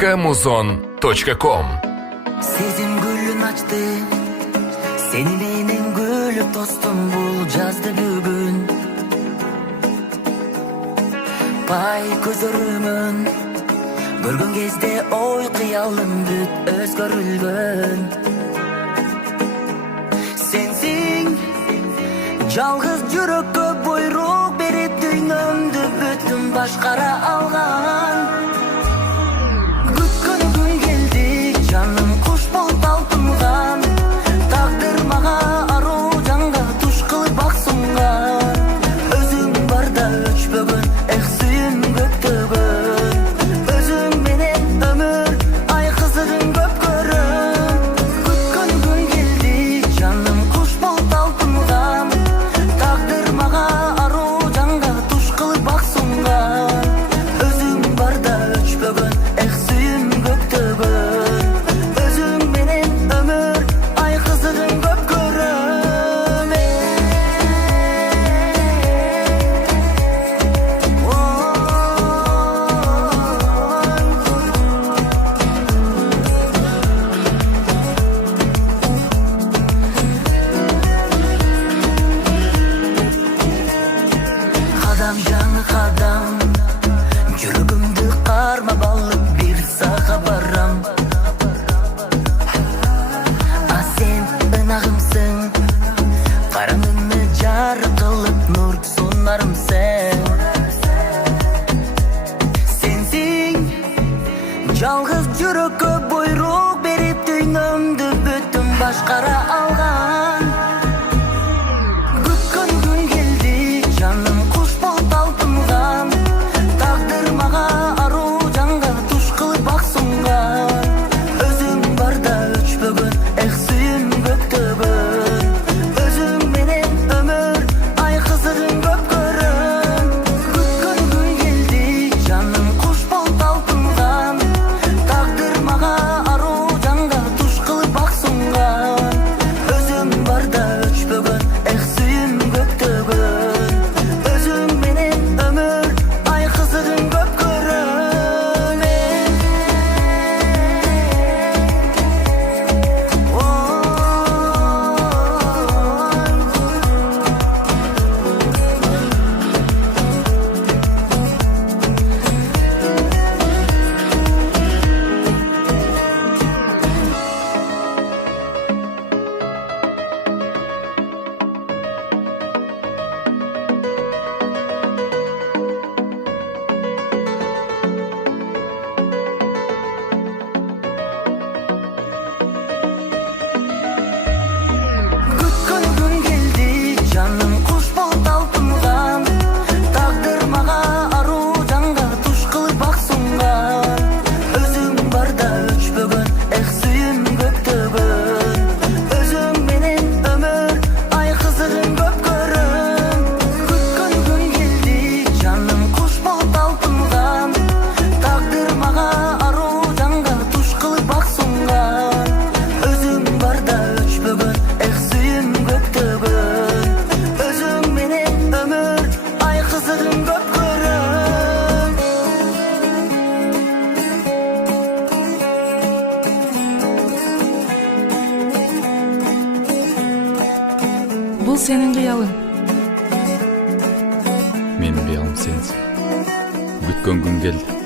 www.muzon.com. Сезим гүлүн ачты, сени менен күлүп тостум бул жазды бүгүн. Бай көзөрүмөн көргөн кезде ой кыялым бүт өзгөрүлгөн. Сенсиң жалгыз жүрөккө буйрук берип дүйнөмдү бүтүн башкара алган. Күткөн күн келди, жаным куш болуп талпынган. Тагдыр мага аруу жанга туш кылып бак сунган. Өзүң барда өчпөгөн, эх сүйүм көктөгөн. Өзүң менен өмүр ай кызыгын көп көрөм. Күткөн күн келди, жаным куш болуп талпынган. Тагдыр мага аруу жанга туш кылып бак сунган. Өзүң барда өчпөгөн, эх сүйүм көктөгөн. Өзүң менен өмүр ай кызыгын көп көрөм. Кадам жаңы кадам, жүрөгүмдү кармап алып бир сага барам. А сен ынагымсың, караңгымды жарык кылып нур сунарымсың. Сенсиң жалгыз жүрөккө буйрук берип дүйнөмдү бүтүн башкара алган. Күткөн күн келди, жаным куш болуп талпынган. Тагдыр мага аруу жанга туш кылып бак сунган. Өзүң барда өчпөгөн, эх сүйүм көктөгөн. Өзүң менен өмүр ай кызыгын көп көрөм. Күткөн күн келди, жаным куш болуп талпынган. Тагдыр мага аруу жанга туш кылып бак сунган. Өзүң барда өчпөгөн, эх сүйүм көктөгөн. Өзүң менен өмүр ай кызыгын көп көрөм. Күткөн күн келди, жаным куш болуп талпынган. Тагдыр мага аруу жанга туш кылып бак сунган. Өзүң барда өчпөгөн, эх сүйүм көктөгөн. Өзүң менен өмүр ай кызыгын көп көрөм. Күткөн күн келди, жаным куш болуп талпынган. Тагдыр мага аруу жанга туш кылып бак сунган. Өзүң барда өчпөгөн, эх сүйүм көктөгөн. Өзүң менен өмүр ай кызыгын көп көрөм. Бул сенин кыялың. Менин кыялым сенсиң. Күткөн күн келди.